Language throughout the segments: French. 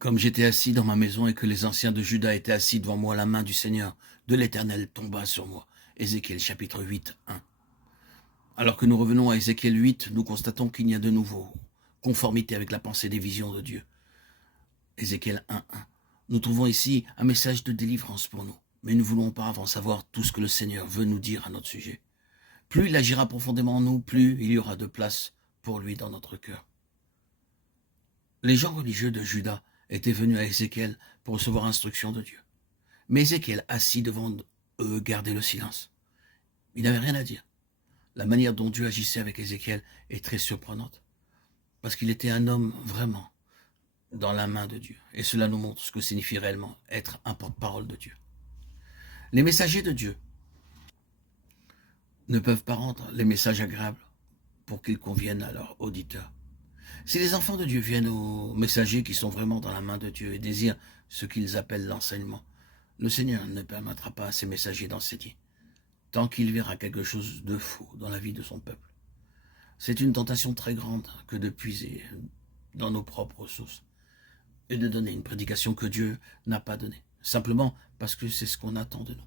Comme j'étais assis dans ma maison et que les anciens de Juda étaient assis devant moi, la main du Seigneur, de l'Éternel, tomba sur moi. Ézéchiel chapitre 8, 1. Alors que nous revenons à Ézéchiel 8, nous constatons qu'il n'y a de nouveau conformité avec la pensée des visions de Dieu. Ézéchiel 1, 1. Nous trouvons ici un message de délivrance pour nous, mais nous voulons auparavant savoir tout ce que le Seigneur veut nous dire à notre sujet. Plus il agira profondément en nous, plus il y aura de place pour lui dans notre cœur. Les gens religieux de Juda étaient venus à Ézéchiel pour recevoir instruction de Dieu. Mais Ézéchiel, assis devant eux, gardait le silence. Il n'avait rien à dire. La manière dont Dieu agissait avec Ézéchiel est très surprenante, parce qu'il était un homme vraiment dans la main de Dieu. Et cela nous montre ce que signifie réellement être un porte-parole de Dieu. Les messagers de Dieu ne peuvent pas rendre les messages agréables pour qu'ils conviennent à leurs auditeurs. Si les enfants de Dieu viennent aux messagers qui sont vraiment dans la main de Dieu et désirent ce qu'ils appellent l'enseignement, le Seigneur ne permettra pas à ces messagers d'enseigner, tant qu'il verra quelque chose de faux dans la vie de son peuple. C'est une tentation très grande que de puiser dans nos propres ressources et de donner une prédication que Dieu n'a pas donnée, simplement parce que c'est ce qu'on attend de nous.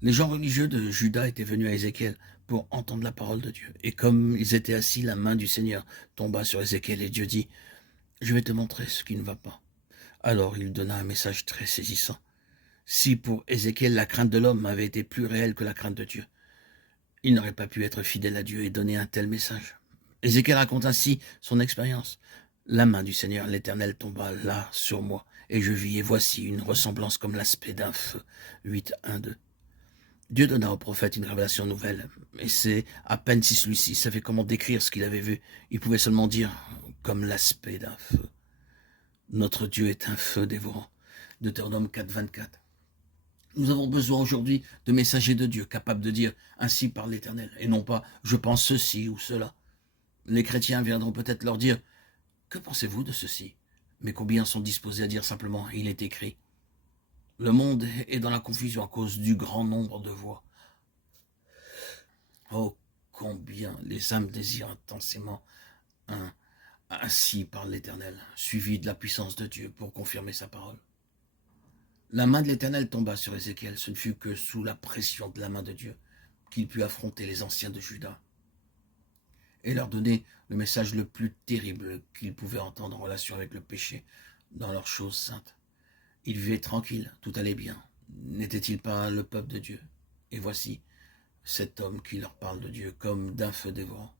Les gens religieux de Juda étaient venus à Ézéchiel pour entendre la parole de Dieu. Et comme ils étaient assis, la main du Seigneur tomba sur Ézéchiel et Dieu dit « Je vais te montrer ce qui ne va pas ». Alors il donna un message très saisissant. Si pour Ézéchiel la crainte de l'homme avait été plus réelle que la crainte de Dieu, il n'aurait pas pu être fidèle à Dieu et donner un tel message. Ézéchiel raconte ainsi son expérience. La main du Seigneur, l'Éternel, tomba là sur moi, et je vis, et voici une ressemblance comme l'aspect d'un feu. 8, 1, 2. Dieu donna au prophète une révélation nouvelle, et c'est à peine si celui-ci savait comment décrire ce qu'il avait vu. Il pouvait seulement dire « comme l'aspect d'un feu ». Notre Dieu est un feu dévorant. Deutéronome 4, 24. Nous avons besoin aujourd'hui de messagers de Dieu capables de dire « ainsi par l'Éternel » et non pas « je pense ceci ou cela ». Les chrétiens viendront peut-être leur dire « que pensez-vous de ceci ?» Mais combien sont disposés à dire simplement « il est écrit ». Le monde est dans la confusion à cause du grand nombre de voix. Oh, combien les âmes désirent intensément un ainsi par l'Éternel, suivi de la puissance de Dieu pour confirmer sa parole. La main de l'Éternel tomba sur Ézéchiel. Ce ne fut que sous la pression de la main de Dieu qu'il put affronter les anciens de Juda et leur donner le message le plus terrible qu'ils pouvaient entendre en relation avec le péché dans leurs choses saintes. Ils vivaient tranquilles, tout allait bien. N'était-il pas le peuple de Dieu? Et voici cet homme qui leur parle de Dieu comme d'un feu dévorant.